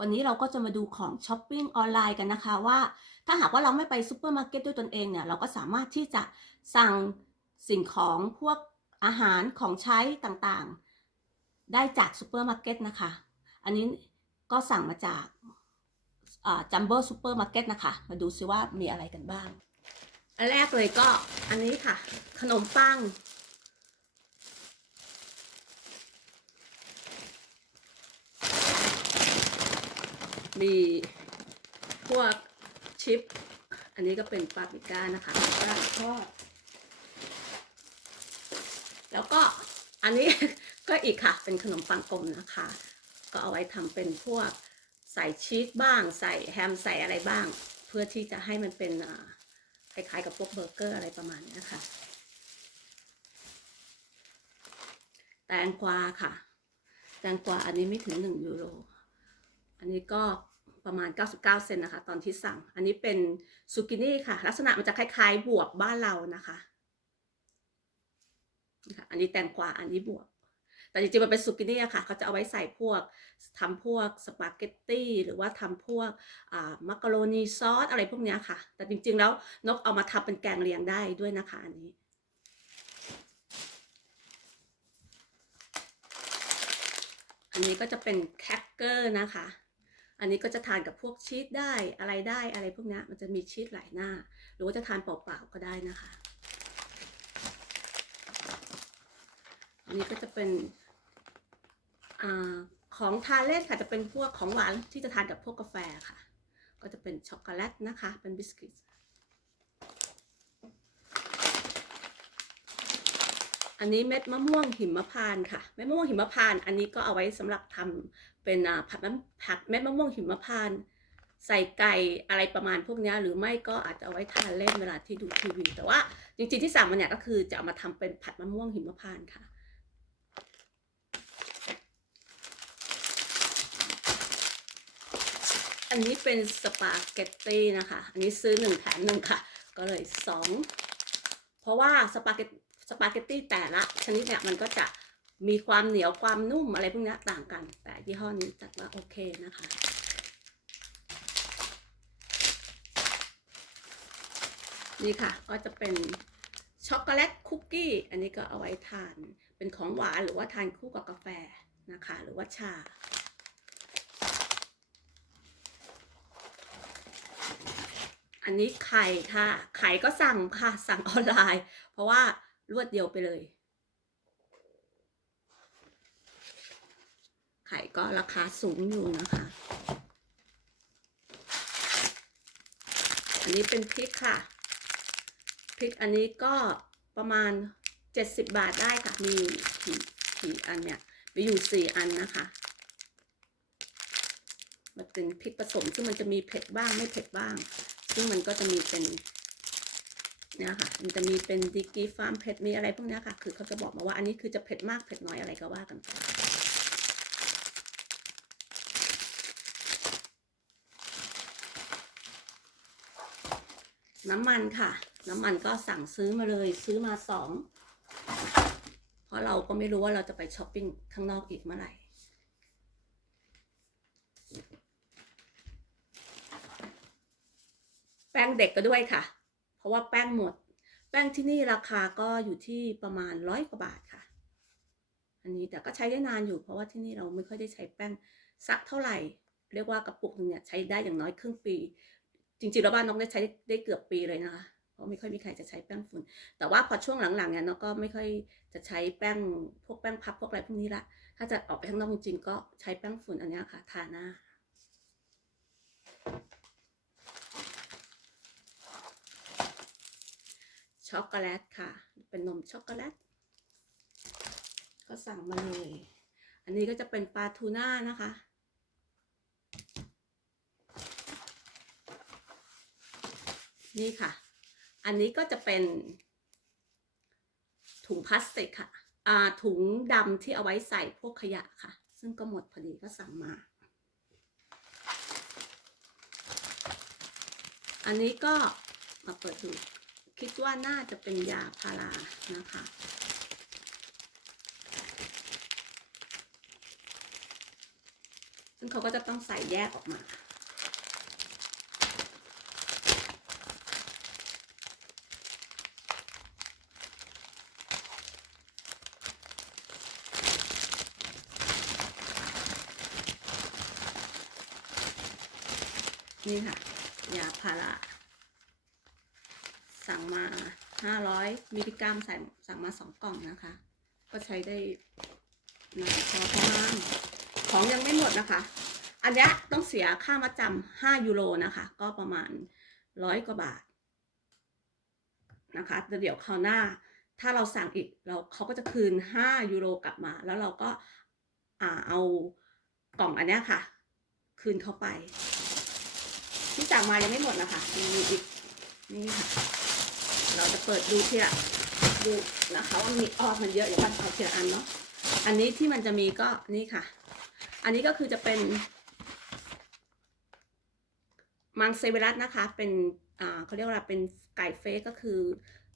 วันนี้เราก็จะมาดูของช้อปปิ้งออนไลน์กันนะคะว่าถ้าหากว่าเราไม่ไปซูเปอร์มาร์เก็ตด้วยตนเองเนี่ยเราก็สามารถที่จะสั่งสิ่งของพวกอาหารของใช้ต่างๆ ได้จากซูเปอร์มาร์เก็ตนะคะ อันนี้ก็สั่งมาจากจัมโบ้ซูเปอร์มาร์เก็ตนะคะ มาดูซิว่ามีอะไรกันบ้าง อันแรกเลยก็อันนี้ค่ะ ขนมปัง มีพวกชิป อันนี้ก็เป็นปาปริก้านะคะปาปริก้าทอดแล้วก็อันนี้ ก็อีกค่ะ เป็นขนมปังกลมนะคะ ก็เอาไว้ทำเป็นพวกใส่ชีสบ้าง ใส่แฮมใส่อะไรบ้าง เพื่อที่จะให้มันเป็นคล้ายๆกับพวกเบอร์เกอร์อะไรประมาณนี้ค่ะแตงกวาค่ะ แตงกวาอันนี้ไม่ถึง1ยูโร อันนี้ก็ประมาณ 99 เซนนะคะ ตอนที่สั่ง อันนี้เป็นซูกินี่ค่ะ ลักษณะมันจะคล้าย ๆ บวบบ้านเรานะคะ อันนี้แตงกวา อันนี้บวบ แต่จริงๆ มันเป็นซูกินี่อะค่ะ เขาจะเอาไว้ใส่พวกทำพวกสปาเกตตี้ หรือว่าทำพวกมักกะโรนีซอสอะไรพวกนี้ค่ะ แต่จริงๆ แล้วนกเอามาทำเป็นแกงเลียงได้ด้วยนะคะ อันนี้อันนี้ก็จะเป็นแครกเกอร์นะคะ อันนี้ก็จะทานกับพวกชีสได้อะไรได้อะไรพวกนี้มันจะมีชีสหลายหน้า หรือว่าจะทานเปล่าๆก็ได้นะคะ อันนี้ก็จะเป็นอของทานเล่นค่ะจะเป็นพวกของหวานที่จะทานกับพวกกาแฟค่ะ ก็จะเป็นช็อกโกแลตนะคะ เป็นบิสกิต อันนี้เม็ดมะม่วงหิมพานต์ค่ะ เม็ดมะม่วงหิมพานต์อันนี้ก็เอาไว้สำหรับทำเป็นผัดผัดเม็ดมะม่วงหิมพานต์ใส่ไก่อะไรประมาณพวกนี้หรือไม่ก็อาจจะเอาไว้ทานเล่นเวลาที่ดูทีวี แต่ว่าจริงๆที่สั่งมาเนี่ยก็คือจะเอามาทำเป็นผัดมะม่วงหิมพานต์ค่ะอันนี้เป็นสปาเกตตี้นะคะ อันนี้ซื้อหนึ่งแถมหนึ่งค่ะ ก็เลยสอง เพราะว่าสปาเกต สปาเกตตี้แต่ละชนิดเนี่ยมันก็จะมีความเหนียวความนุ่มอะไรพวกนี้ต่างกัน แต่ยี่ห้อนี้จัดว่าโอเคนะคะนี่ค่ะก็จะเป็นช็อกโกแลตคุกกี้อันนี้ก็เอาไว้ทานเป็นของหวานหรือว่าทานคู่กับกาแฟนะคะ หรือว่าชา อันนี้ไข่ค่ะ ไข่ก็สั่งค่ะ สั่งออนไลน์ เพราะว่า รวดเดียวไปเลย ไข่ก็ราคาสูงอยู่นะคะ อันนี้เป็นพริกค่ะ พริกอันนี้ก็ประมาณ 70 บาทได้ค่ะ มีกี่กี่อันเนี่ยมีอยู่ 4 อันนะคะ มันเป็นพริกผสมซึ่งมันจะมีเผ็ดบ้างไม่เผ็ดบ้าง ซึ่งมันก็จะมีเป็น นี่ยค่ะมันจะมีเป็นดิกกี้ฟาร์มเผ็ดมีอะไรพวกนี้ค่ะ คือเขาจะบอกมาว่าอันนี้คือจะเผ็ดมากเผ็ดน้อยอะไรก็ว่ากันไปน้ำมันค่ะ น้ำมันก็สั่งซื้อมาเลยซื้อมาสองเพราะเราก็ไม่รู้ว่าเราจะไปช้อปปิ้งข้างนอกอีกเมื่อไหร่แป้งเด็กก็ด้วยค่ะ ราะว่าแป้งหมด แป้งที่นี่ราคาก็อยู่ที่ประมาณร้อยกว่าบาทค่ะ อันนี้แต่ก็ใช้ได้นานอยู่เพราะว่าที่นี่เราไม่ค่อยได้ใช้แป้งสักเท่าไหร่ เรียกว่ากระปุกนึงเนี่ยใช้ได้อย่างน้อยครึ่งปี จริงๆแล้วบ้านน้องได้ใช้ได้เกือบปีเลยนะคะเพราะไม่ค่อยมีใครจะใช้แป้งฝุ่น แต่ว่าพอช่วงหลังๆเนี่ยน้องก็ไม่ค่อยจะใช้แป้งพวกแป้งพับพวกอะไรพวกนี้ละ ถ้าจะออกไปข้างนอกจริงๆก็ใช้แป้งฝุ่นอันนี้ค่ะ ทาหน้า ช็อกโกแลตค่ะ เป็นนมช็อกโกแลต ก็สั่งมาเลย อันนี้ก็จะเป็นปลาทูน่านะคะ นี่ค่ะ อันนี้ก็จะเป็นถุงพลาสติกค่ะอ่าถุงดำที่เอาไว้ใส่พวกขยะค่ะ ซึ่งก็หมดพอดีก็สั่งมา อันนี้ก็มาเปิดดู คิดว่าน่าจะเป็นยาพารานะคะ ซึ่งเขาก็จะต้องใส่แยกออกมา นี่ค่ะ ยาพารา สั่งมา 500 มิลลิกรัมใส่สั่งมา 2 กล่องนะคะ ก็ใช้ได้นานพอประมาณของยังไม่หมดนะคะ อันนี้ต้องเสียค่ามาจำ5ยูโรนะคะ ก็ประมาณร้อยกว่าบาทนะคะแต่เดี๋ยวคราวหน้า ถ้าเราสั่งอีกเราเขาก็จะคืน 5 ยูโรกลับมา แล้วเราก็อ่าเอากล่องอันนี้ค่ะ คืนเขาไป ที่สั่งมายังไม่หมดนะคะยังมีอีกนี่ค่ะ เราจะเปิดดูทีละดูนะคะว่ามีออดมันเยอะอย่างกันเอาทีละอันเนาะอันนี้ที่มันจะมีก็นี่ค่ะ อันนี้ก็คือจะเป็นมังเซเวรัสนะคะ เป็นอ่าเขาเรียกว่าเป็นไก่เฟสก็คือ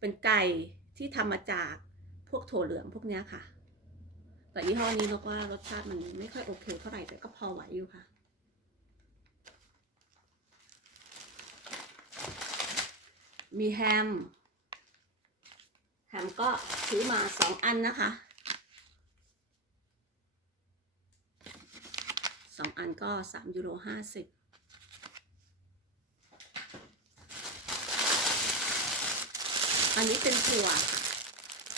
เป็นไก่ที่ทำมาจากพวกถั่วเหลืองพวกเนี้ยค่ะ แต่ยี่ห้อนี้นกว่ารสชาติมันไม่ค่อยโอเคเท่าไหร่แต่ก็พอไหวอยู่ค่ะ มีแฮม มก็ซื้อมาสองอันนะคะสองอันก็สามยูโรห้าสิบอันนี้เป็นถั่ว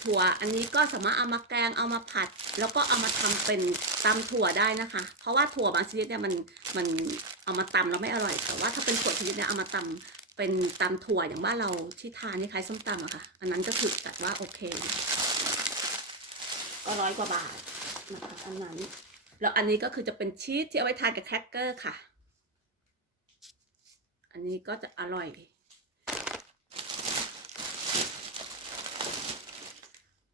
ถั่วอันนี้ก็สามารถเอามาแกงเอามาผัด แล้วก็เอามาทำเป็นตำถั่วได้นะคะ เพราะว่าถั่วบางชนิดเนี่ยมันมันเอามาตำแล้วไม่อร่อย แต่ว่าถ้าเป็นถั่วชนิดเนี่ยเอามาตำ เป็นตำถั่วอย่างบ้านเราที่ทานนี่คล้ายส้มตำอะค่ะ อันนั้นก็คือจัดว่าโอเค ก็ร้อยกว่าบาทนะคะอันนั้น แล้วอันนี้ก็คือจะเป็นชีสที่เอาไว้ทานกับแครกเกอร์ค่ะ อันนี้ก็จะอร่อย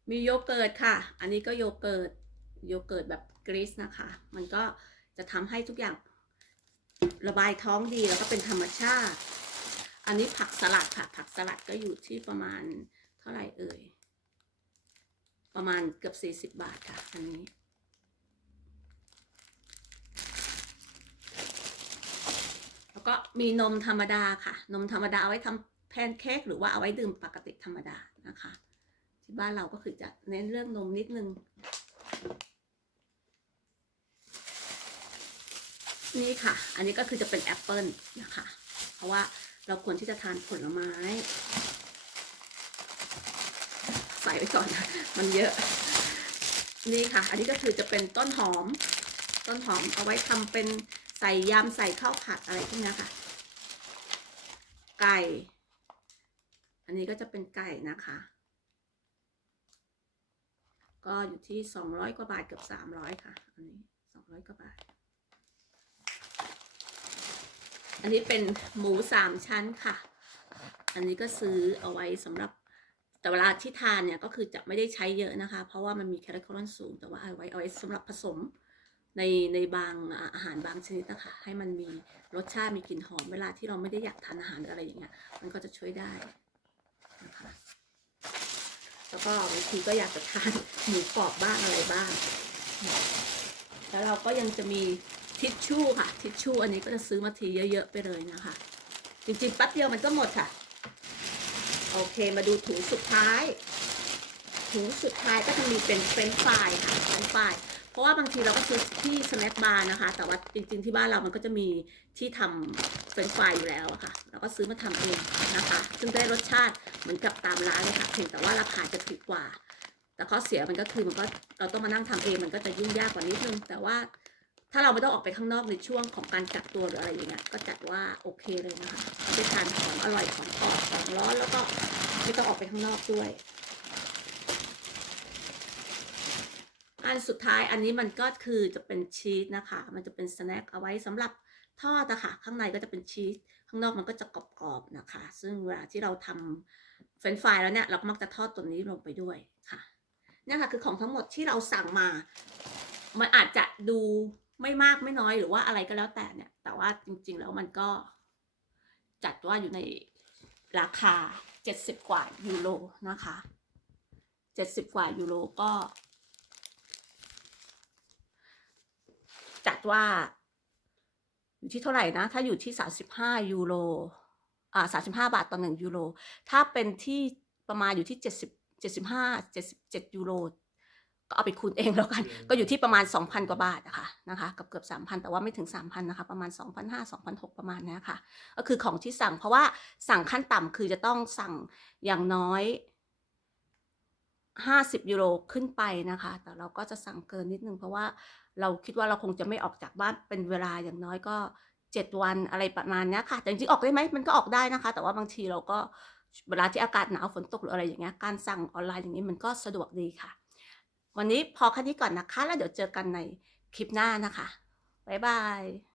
มีโยเกิร์ตค่ะ อันนี้ก็โยเกิร์ตโยเกิร์ตแบบกรีซนะคะ มันก็จะทำให้ทุกอย่างระบายท้องดีแล้วก็เป็นธรรมชาติ อันนี้ผักสลัดค่ะ ผักสลัดก็อยู่ที่ประมาณเท่าไหร่เอ่ย ประมาณเกือบสี่สิบบาทค่ะ อันนี้ แล้วก็มีนมธรรมดาค่ะ นมธรรมดาเอาไว้ทำแพนเค้กหรือว่าเอาไว้ดื่มปกติธรรมดานะคะ ที่บ้านเราก็คือจะเน้นเรื่องนมนิดนึงนี่ค่ะ อันนี้ก็คือจะเป็นแอปเปิลนะคะ เพราะว่า เราควรที่จะทานผลไม้ ใส่ไว้ก่อนนะมันเยอะ นี่ค่ะ อันนี้ก็คือจะเป็นต้นหอม ต้นหอมเอาไว้ทำเป็นใส่ยำใส่ข้าวผัดอะไรพวกนี้ค่ะ ไก่ อันนี้ก็จะเป็นไก่นะคะ ก็อยู่ที่สองร้อยกว่าบาทเกือบสามร้อยค่ะ อันนี้สองร้อยกว่าบาท อันนี้เป็นหมูสามชั้นค่ะ อันนี้ก็ซื้อเอาไว้สำหรับแต่เวลาที่ทานเนี่ยก็คือจะไม่ได้ใช้เยอะนะคะ เพราะว่ามันมีแคลอรี่สูง แต่ว่าเอาไว้เอาไว้สำหรับผสมในในบางอาหารบางชนิดนะคะให้มันมีรสชาติมีกลิ่นหอมเวลาที่เราไม่ได้อยากทานอาหารออะไรอย่างเงี้ยมันก็จะช่วยได้นะคะแล้วก็บางทีก็อยากจะทานหมูกรอบบ้างอะไรบ้าง แล้วเราก็ยังจะมี ทิชชู่ค่ะ ทิชชู่อันนี้ก็จะซื้อมาทีเยอะๆไปเลยนะคะ จริงๆแป๊บเดียวมันก็หมดค่ะ โอเคมาดูถุงสุดท้าย ถุงสุดท้ายก็จะมีเป็นเฟรนฟรายค่ะเฟรนฟรายเพราะว่าบางทีเราก็ซื้อที่สแน็คบาร์นะคะ แต่ว่าจริง ๆที่บ้านเรามันก็จะมีที่ทำเฟรนฟรายอยู่แล้วค่ะ เราก็ซื้อมาทำเองนะคะ ซึ่งได้รสชาติเหมือนกับตามร้านเลยค่ะเพียงแต่ว่าราคาจะถูกกว่าแต่ข้อเสียมันก็คือมันก็เราต้องมานั่งทำเองมันก็จะยุ่งยากกว่านิดนึง แต่ว่า ถ้าเราไม่ต้องออกไปข้างนอกในช่วงของการกักตัวหรืออะไรอย่างเงี้ยก็จัดว่าโอเคเลยนะคะเอาไปทานของอร่อยของกรอบของร้อนแล้วก็ไม่ต้องออกไปข้างนอกด้วย อันสุดท้ายอันนี้มันก็คือจะเป็นชีสนะคะ มันจะเป็นสแน็คเอาไว้สำหรับทอดอะค่ะข้างในก็จะเป็นชีสข้างนอกมันก็จะกรอบๆนะคะ ซึ่งเวลาที่เราทำเฟรนช์ฟรายแล้วเนี่ยเราก็มักจะทอดตัวนี้ลงไปด้วยค่ะเนี่ยค่ะคือของทั้งหมดที่เราสั่งมา มันอาจจะดู ไม่มากไม่น้อยหรือว่าอะไรก็แล้วแต่เนี่ย แต่ว่าจริง ๆ แล้วมันก็จัดว่าอยู่ในราคา 70 กว่ายูโรนะคะ 70 กว่ายูโรก็ จัดว่า อยู่ที่เท่าไหร่นะ ถ้าอยู่ที่ 35ยูโรอ่า35 บาทต่อ 1 ยูโร ถ้าเป็นที่ประมาณอยู่ที่ 70 75 77ยูโร ก็เอาไปคูณเองแล้วกัน ก็อยู่ที่ประมาณ 2,000 กว่าบาทอะค่ะนะคะเกือบเกือบ 3,000 แต่ว่าไม่ถึง 3,000 นะคะ ประมาณ 2,500 2,600 ประมาณเนี้ยค่ะ ก็คือของที่สั่งเพราะว่าสั่งขั้นต่ำคือจะต้องสั่งอย่างน้อย 50 ยูโรขึ้นไปนะคะ แต่เราก็จะสั่งเกินนิดนึงเพราะว่าเราคิดว่าเราคงจะไม่ออกจากบ้านเป็นเวลาอย่างน้อยก็ 7 วันอะไรประมาณเนี้ยค่ะแต่จริงๆออกได้ไหมมันก็ออกได้นะคะ แต่ว่าบางทีเราก็เวลาที่อากาศหนาวฝนตกหรืออะไรอย่างเงี้ยการสั่งออนไลน์อย่างนี้มันก็สะดวกดีค่ะ วันนี้พอแค่นี้ก่อนนะคะ แล้วเดี๋ยวเจอกันในคลิปหน้านะคะ บ๊ายบาย